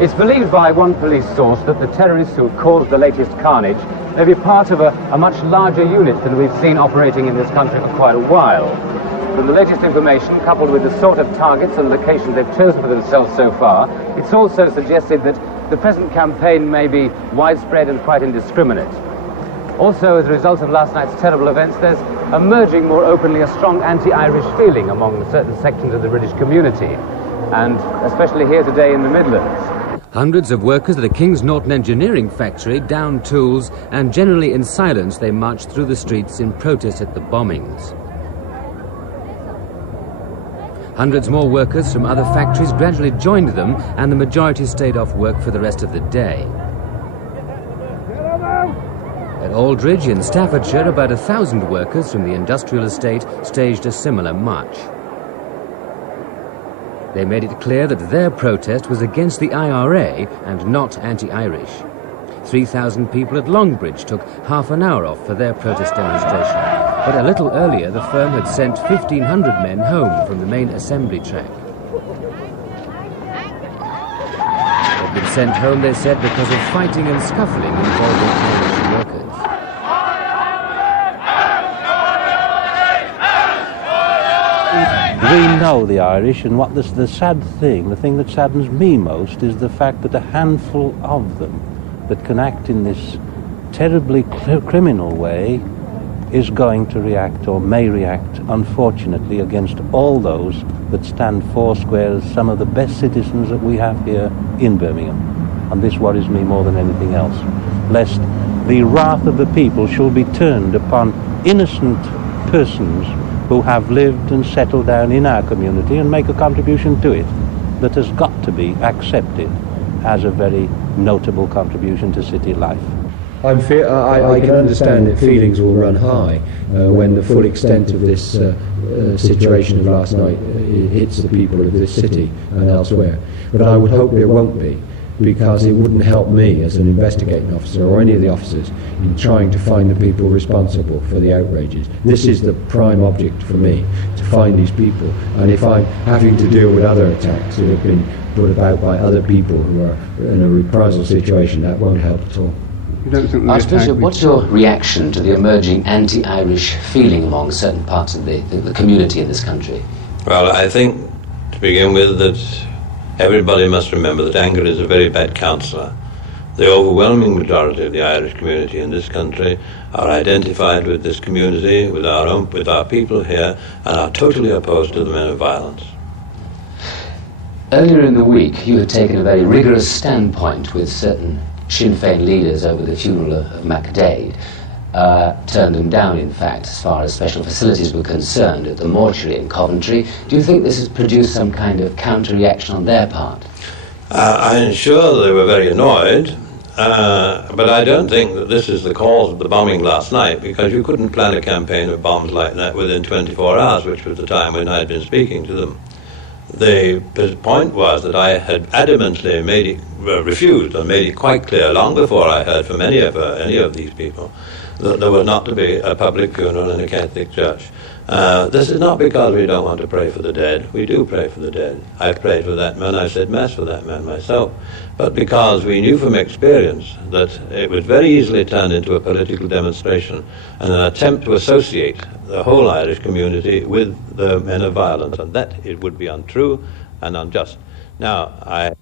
It's believed by one police source that the terrorists who caused the latest carnage may be part of a much larger unit than we've seen operating in this country for quite a while. From the latest information, coupled with the sort of targets and locations they've chosen for themselves so far, it's also suggested that the present campaign may be widespread and quite indiscriminate. Also, as a result of last night's terrible events, there's emerging more openly a strong anti-Irish feeling among certain sections of the British community, and especially here today in the Midlands. Hundreds of workers at a King's Norton engineering factory downed tools, and generally in silence they marched through the streets in protest at the bombings. Hundreds more workers from other factories gradually joined them, and the majority stayed off work for the rest of the day. At Aldridge in Staffordshire, about 1,000 workers from the industrial estate staged a similar march. They made it clear that their protest was against the IRA and not anti-Irish. 3,000 people at Longbridge took half an hour off for their protest demonstration. But a little earlier, the firm had sent 1,500 men home from the main assembly track. They'd been sent home, they said, because of fighting and scuffling involving Irish workers. We know the Irish, and what the sad thing, the thing that saddens me most, is the fact that a handful of them that can act in this terribly criminal way is going to react, or may react, unfortunately, against all those that stand foursquare as some of the best citizens that we have here in Birmingham. And this worries me more than anything else, lest the wrath of the people shall be turned upon innocent persons who have lived and settled down in our community and make a contribution to it that has got to be accepted as a very notable contribution to city life. I can understand that feelings will run high when the full extent of this situation of last night hits the people of this city and elsewhere. But I would hope it won't be, because it wouldn't help me as an investigating officer or any of the officers in trying to find the people responsible for the outrages. This is the prime object for me, to find these people. And if I'm having to deal with other attacks that have been brought about by other people who are in a reprisal situation, that won't help at all. Archbishop, what's your reaction to the emerging anti-Irish feeling among certain parts of the community in this country? Well, I think, to begin with, that everybody must remember that anger is a very bad counsellor. The overwhelming majority of the Irish community in this country are identified with this community, with our people here, and are totally opposed to the men of violence. Earlier in the week, you had taken a very rigorous standpoint with certain Sinn Féin leaders over the funeral of MacDade, turned them down, in fact, as far as special facilities were concerned at the mortuary in Coventry. Do you think this has produced some kind of counter-reaction on their part? I'm sure they were very annoyed, but I don't think that this is the cause of the bombing last night, because you couldn't plan a campaign of bombs like that within 24 hours, which was the time when I had been speaking to them. The point was that I had adamantly refused and made it quite clear long before I heard from any of these people that there was not to be a public funeral in a Catholic church. This is not because we don't want to pray for the dead. We do pray for the dead. I prayed for that man. I said Mass for that man myself. But because we knew from experience that it would very easily turn into a political demonstration and an attempt to associate the whole Irish community with the men of violence, and that it would be untrue and unjust. Now, I